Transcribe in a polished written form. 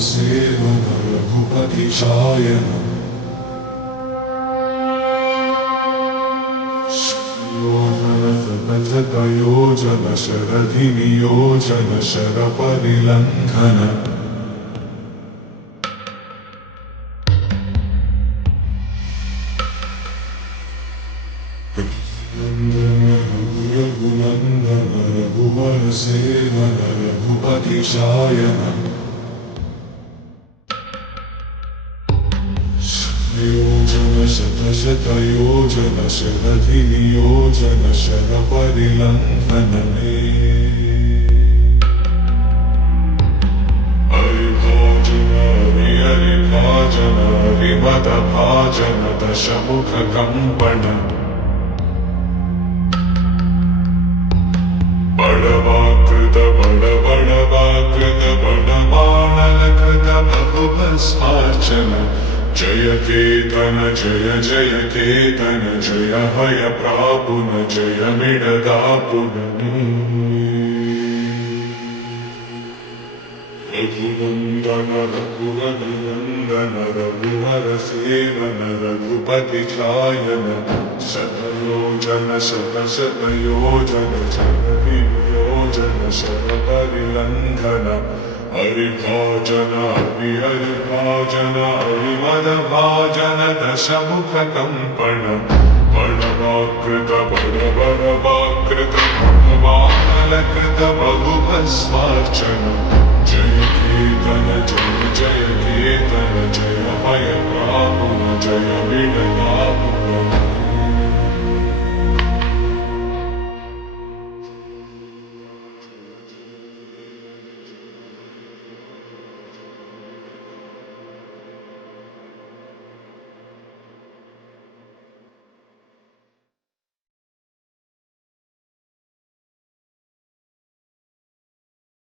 सेवन रघुपति शायन योजन शरधि नियोजन शर परिलंघन रघुनंदन रघुवर सेवन रघुपति शायन योजन शत योजन शरधि नियोजन शर परिलंघन हरिभाजन हरिभाजन हरिमद भाजन दशमुख कंपन बड़वाकृत बड़वाकृत बड़मानलकृत बहुभस्मार्चन जय केतन जय जय केतन जय हय प्रापुन जय मिडदापुन रघुनंदन रघुनंदन रघुवर सेवन रघुपति शायन शतयोजन शत योजन शरधि योजन शर परिलंघन हरिभाजन हरिभाजन हरिमद भाजन दशमुख कंपन बड़वाकृत बड़वाकृत बड़वानलकृत बहुभस्मार्चन जय केतन जय जय केतन जय हय प्रापुन जय विड